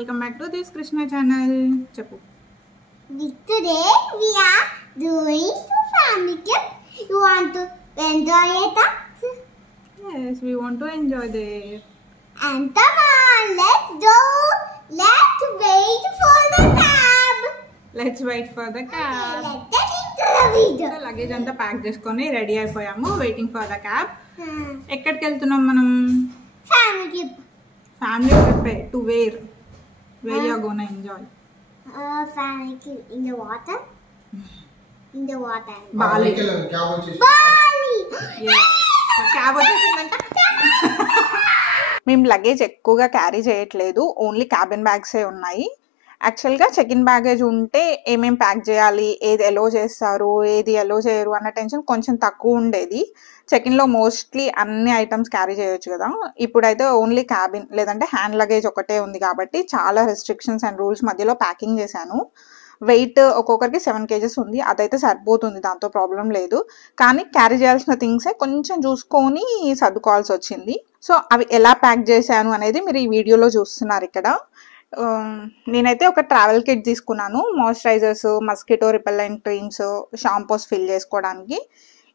welcome back to Divz Krishna channel. Chappu. Today we are doing two family trip. You want to enjoy it? Yes, we want to enjoy there. And come on, let's go. Let's wait for the cab. Let's wait for the cab. Let's get into the video. So luggage anta pack cheskoni ready ayipoyamu waiting for the cab. Ekkadiki veltunam manam? Family trip. Family trip to where? Where you are going to enjoy? Family trip in the water. In the water. Bali. Bali. Yes. Cab వచ్చేసిందంట. మేము luggage ఎక్కువగా carry చేయట్లేదు, only cabin బ్యాగ్సే ఉన్నాయి. యాక్చువల్గా check in baggage ఉంటే ఏమేమి pack చేయాలి, ఏది ఎలో చేస్తారు, ఏది ఎలో చేయరు అన్న టెన్షన్ కొంచెం తక్కువ ఉండేది. చెక్ ఇన్లో మోస్ట్లీ అన్ని ఐటమ్స్ క్యారీ చేయొచ్చు కదా. ఇప్పుడైతే ఓన్లీ క్యాబిన్ లేదంటే హ్యాండ్ లగేజ్ ఒకటే ఉంది కాబట్టి చాలా రెస్ట్రిక్షన్స్ అండ్ రూల్స్ మధ్యలో ప్యాకింగ్ చేశాను. వెయిట్ ఒక్కొక్కరికి 7 kgs ఉంది, అదైతే సరిపోతుంది, దాంతో ప్రాబ్లం లేదు. కానీ క్యారీ చేయాల్సిన థింగ్సే కొంచెం చూసుకొని సర్దుకోవాల్సి వచ్చింది. సో అవి ఎలా ప్యాక్ చేశాను అనేది మీరు ఈ వీడియోలో చూస్తున్నారు. ఇక్కడ నేనైతే ఒక ట్రావెల్ కిట్ తీసుకున్నాను. Moisturisers, mosquito repellent creams, shampoos fill చేసుకోవడానికి.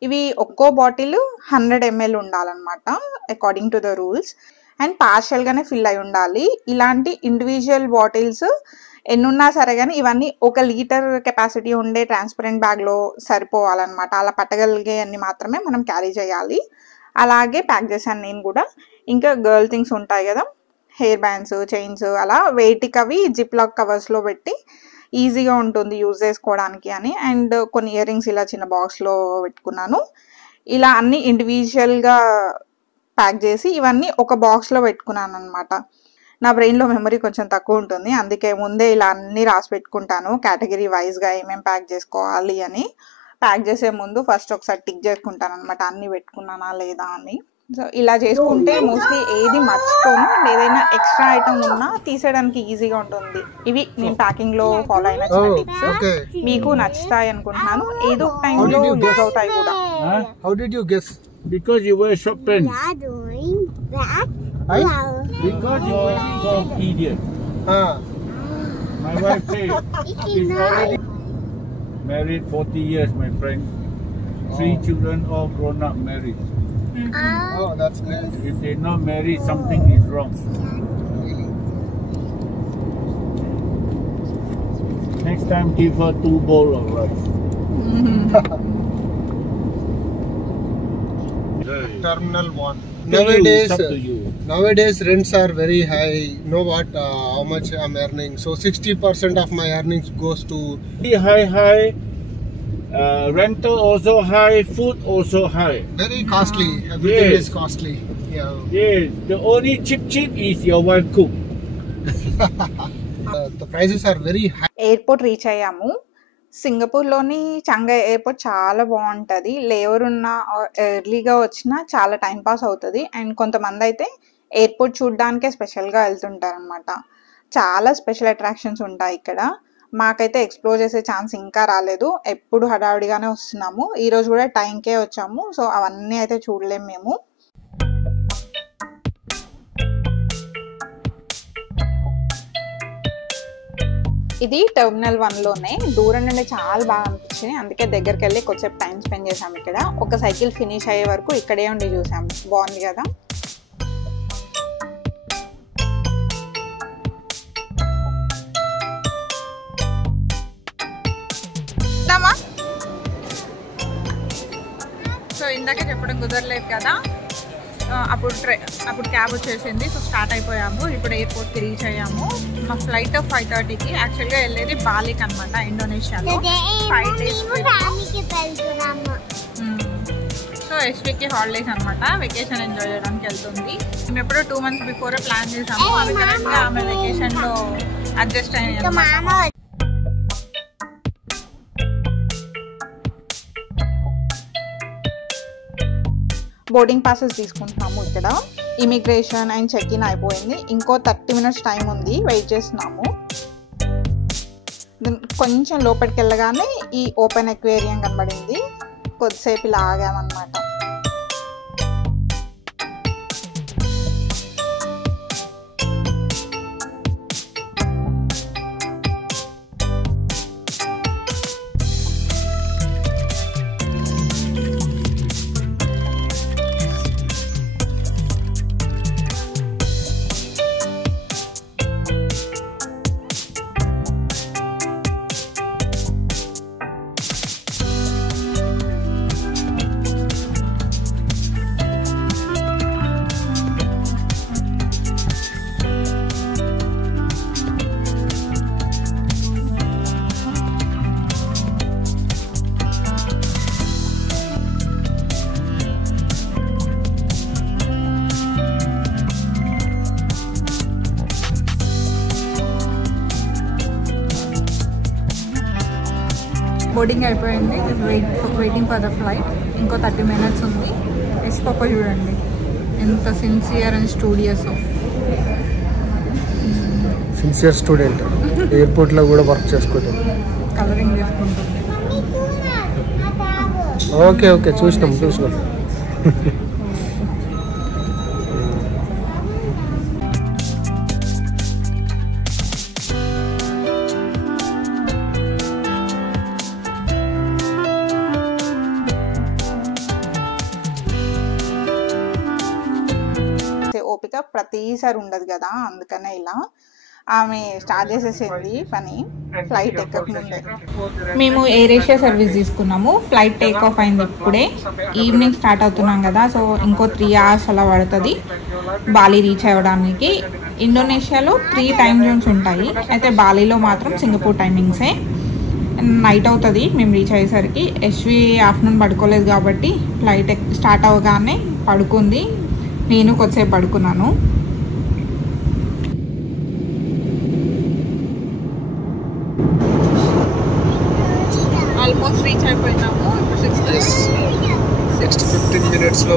ఇవి ఒక్కో బాటిల్ 100 ml ఉండాలన్నమాట according to the rules. And పార్షియల్గానే ఫిల్ అయి ఉండాలి. ఇలాంటి ఇండివిజువల్ బాటిల్స్ ఎన్నున్నా సరే కానీ ఇవన్నీ 1 లీటర్ కెపాసిటీ ఉండే ట్రాన్స్పరెంట్ బ్యాగ్లో సరిపోవాలన్నమాట. అలా పట్టగలిగే అన్ని మాత్రమే మనం క్యారీ చేయాలి. అలాగే ప్యాక్ చేశాను నేను కూడా. ఇంకా గర్ల్ థింగ్స్ ఉంటాయి కదా, హెయిర్ బ్యాండ్స్, చైన్స్, అలా వెయిట్కి అవి జిప్ లాక్ కవర్స్లో పెట్టి ఈజీగా ఉంటుంది యూజ్ చేసుకోవడానికి అని. అండ్ కొన్ని ఇయర్ రింగ్స్ ఇలా చిన్న బాక్స్లో పెట్టుకున్నాను. ఇలా అన్నీ ఇండివిజువల్గా ప్యాక్ చేసి ఇవన్నీ ఒక బాక్స్లో పెట్టుకున్నాను అనమాట. నా బ్రెయిన్లో మెమరీ కొంచెం తక్కువ ఉంటుంది, అందుకే ముందే ఇలా అన్నీ రాసి పెట్టుకుంటాను కేటగిరీ వైజ్గా ఏమేమి ప్యాక్ చేసుకోవాలి అని. ప్యాక్ చేసే ముందు ఫస్ట్ ఒకసారి టిక్ చేసుకుంటాను అనమాట, అన్నీ పెట్టుకున్నానా లేదా అని. సో ఇలా చేసుకుంటే మోస్ట్లీ ఏది మర్చిపోను, ఏదైనా ఎక్స్ట్రా ఐటమ్ ఉన్నా తీసేయడానికి ఈజీగా ఉంటుంది. ఇవి నేను ప్యాకింగ్లో ఫాలో అయిన చిన్న టిప్స్, మీకు నచ్చుతాయి అనుకుంటున్నాను. ఏదో టైంలో యూజ్ అవుతాయి కూడా. How did you guess? Because you wear short pants. We are doing that. Because you wear short idiot. My wife says she's already married 40 years, my friend. 3 children all grown up married. Oh, that's great. If they're not married, something is wrong. Next time, give her 2 bowls of rice. Terminal 1. Nowadays, Rents are very high. You know what? How much I'm earning? So 60% of my earnings goes to high. Rental also high. Food also high. Very costly. Everything Yes. is costly. Yeah. Yes. The only cheap is your wife cook. The prices are very high. Airport reach అయ్యాము. సింగపూర్లోని చాంఘై airport చాలా బాగుంటుంది. లేవర్ ఉన్న ఎర్లీగా వచ్చినా చాలా time pass అవుతుంది. And కొంతమంది అయితే ఎయిర్పోర్ట్ చూడడానికే స్పెషల్గా వెళ్తుంటారు అనమాట. చాలా స్పెషల్ అట్రాక్షన్స్ ఉంటాయి ఇక్కడ. మాకైతే ఎక్స్ప్లోర్ చేసే ఛాన్స్ ఇంకా రాలేదు, ఎప్పుడు హడావిడిగానే వస్తున్నాము. ఈరోజు కూడా టైంకే వచ్చాము, సో అవన్నీ అయితే చూడలేము మేము. ఇది టెర్మినల్ 1లోనే. దూరం నుండి చాలా బాగా అనిపించింది, అందుకే దగ్గరికి వెళ్ళి కొంచెంసేపు టైం స్పెండ్ చేసాము ఇక్కడ. ఒక సైకిల్ ఫినిష్ అయ్యే వరకు ఇక్కడే ఉండి చూసాము. బాగుంది కదా. సో ఇందాక చెప్పడం కుదరలేదు కదా, అప్పుడు క్యాబ్ వచ్చేసింది. సో స్టార్ట్ అయిపోయాము. ఇప్పుడు ఎయిర్పోర్ట్కి రీచ్ అయ్యాము. మా ఫ్లైట్ 5:30కి. యాక్చువల్గా వెళ్ళేది బాలికి అనమాట, ఇండోనేషియాలో. 5 days. సో ఎస్వీకి హాలిడేస్ అనమాట, వెకేషన్ ఎంజాయ్ చేయడానికి వెళ్తుంది. మేము ఎప్పుడో 2 months బిఫోర్ ప్లాన్ చేసాము, అవి కరెక్ట్గా ఆమె వెకేషన్లో అడ్జస్ట్ అయ్యాయి. బోర్డింగ్ పాసెస్ తీసుకుంటున్నాము ఇక్కడ. ఇమిగ్రేషన్ అండ్ చెక్ ఇన్ అయిపోయింది. ఇంకో 30 minutes టైం ఉంది, వెయిట్ చేస్తున్నాము. కొంచెం లోపలికి వెళ్ళగానే ఈ ఓపెన్ ఎక్వేరియం కనబడింది. కొద్దిసేపు ఇలా ఆగామన్నమాట. బోర్డింగ్ అయిపోయింది. Waiting for the flight. ఇంకో 30 minutes ఉంది. ఎస్ పాప చూడండి ఎంత sincere and studious. Sincere student. ఎయిర్పోర్ట్లో కూడా వర్క్ చేసుకుంటాం, కలరింగ్ చేసుకుంటుంది. ఓకే ఓకే చూసినాం. ఓపిక ప్రతిసారి ఉండదు కదా, అందుకనే ఇలా ఆమె స్టార్ట్ చేసేసింది పని ఫ్లైట్ ఎక్కకముందే. మేము ఎయిర్ ఏషియా సర్వీస్ తీసుకున్నాము. ఫ్లైట్ టేక్ ఆఫ్ అయింది ఇప్పుడే. ఈవినింగ్ స్టార్ట్ అవుతున్నాం కదా, సో ఇంకో 3 hours అలా పడుతుంది బాలి రీచ్ అవ్వడానికి. ఇండోనేషియాలో 3 time zones ఉంటాయి, అయితే బాలీలో మాత్రం సింగపూర్ టైమింగ్సే. నైట్ అవుతుంది మేము రీచ్ అయ్యేసరికి. ఎస్వి ఆఫ్టర్నూన్ పడుకోలేదు కాబట్టి ఫ్లైట్ స్టార్ట్ అవ్వగానే పడుకుంది, నేను కొద్దిసేపు పడుకున్నాను. ఆల్మోస్ట్ రీచ్ అయిపోయినాము. ఇప్పుడు 15 minutes లో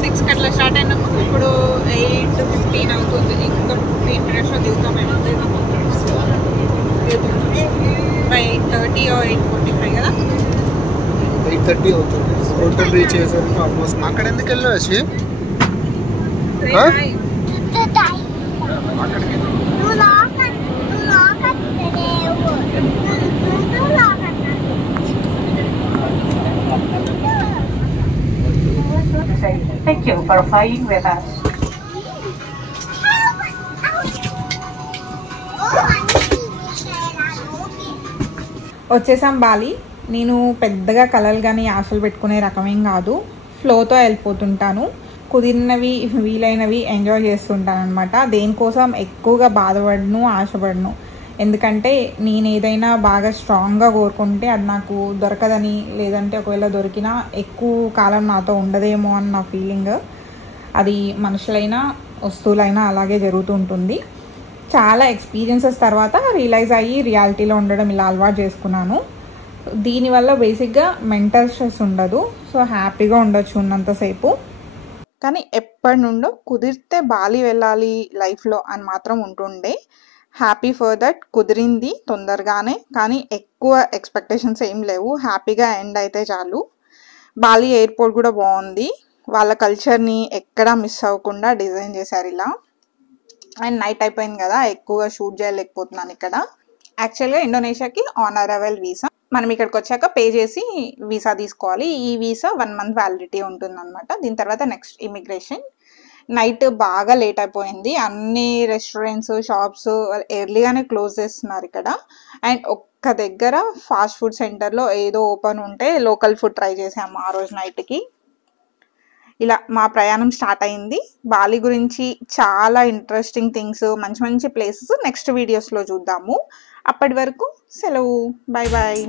6 అట్లా స్టార్ట్ అయినాము. ఇప్పుడు 8:15 అవుతుంది. ఇంకా 15 minutes లో దిగుతామేమో. 8:30 or 8:45 కదా. 8:30 అవుతుంది. హోటల్ రీచ్ అయ్యేసరికి ఆల్మోస్ట్. అక్కడ ఎందుకు వెళ్ళావు Ashwi? Thank you for flying with us. వచ్చేసాం బాలి. నేను పెద్దగా కలలు కానీ ఆశలు పెట్టుకునే రకమేం కాదు, ఫ్లోతో వెళ్ళిపోతుంటాను. కుదిరినవి వీలైనవి ఎంజాయ్ చేస్తుంటాను అనమాట. దేనికోసం ఎక్కువగా బాధపడను, ఆశపడను. ఎందుకంటే నేను ఏదైనా బాగా స్ట్రాంగ్గా కోరుకుంటే అది నాకు దొరకదని, లేదంటే ఒకవేళ దొరికినా ఎక్కువ కాలం నాతో ఉండదేమో అని నా ఫీలింగ్. అది మనుషులైనా వస్తువులైనా అలాగే జరుగుతూ ఉంటుంది. చాలా ఎక్స్పీరియన్సెస్ తర్వాత రియలైజ్ అయ్యి రియాలిటీలో ఉండడం ఇలా అలవాటు చేసుకున్నాను. దీనివల్ల బేసిక్గా మెంటల్ స్ట్రెస్ ఉండదు, సో హ్యాపీగా ఉండొచ్చు ఉన్నంతసేపు. కానీ ఎప్పటి నుండో కుదిరితే బాలి వెళ్ళాలి లైఫ్లో అని మాత్రం ఉంటుండే. హ్యాపీ ఫర్ దట్, కుదిరింది తొందరగానే. కానీ ఎక్కువ ఎక్స్పెక్టేషన్స్ ఏం లేవు, హ్యాపీగా ఎండ్ అయితే చాలు. బాలి ఎయిర్పోర్ట్ కూడా బాగుంది. వాళ్ళ కల్చర్ని ఎక్కడా మిస్ అవ్వకుండా డిజైన్ చేశారు ఇలా. అండ్ నైట్ అయిపోయింది కదా, ఎక్కువగా షూట్ చేయలేకపోతున్నాను ఇక్కడ. యాక్చువల్గా ఇండోనేషియాకి ఆన్ అరైవల్ వీసా. మనం ఇక్కడికి వచ్చాక పే చేసి వీసా తీసుకోవాలి. ఈ వీసా 1 month వ్యాలిడిటీ ఉంటుంది అనమాట. దీని తర్వాత నెక్స్ట్ ఇమిగ్రేషన్. నైట్ బాగా లేట్ అయిపోయింది. అన్ని రెస్టారెంట్స్, షాప్స్ ఎర్లీగానే క్లోజ్ చేస్తున్నారు ఇక్కడ. అండ్ ఒక్క దగ్గర ఫాస్ట్ ఫుడ్ సెంటర్లో ఏదో ఓపెన్ ఉంటే లోకల్ ఫుడ్ ట్రై చేసాము ఆ రోజు నైట్కి. ఇలా మా ప్రయాణం స్టార్ట్ అయింది. బాలి గురించి చాలా ఇంట్రెస్టింగ్ థింగ్స్, మంచి మంచి ప్లేసెస్ నెక్స్ట్ వీడియోస్లో చూద్దాము. అప్పటి వరకు సెలవు. Bye bye.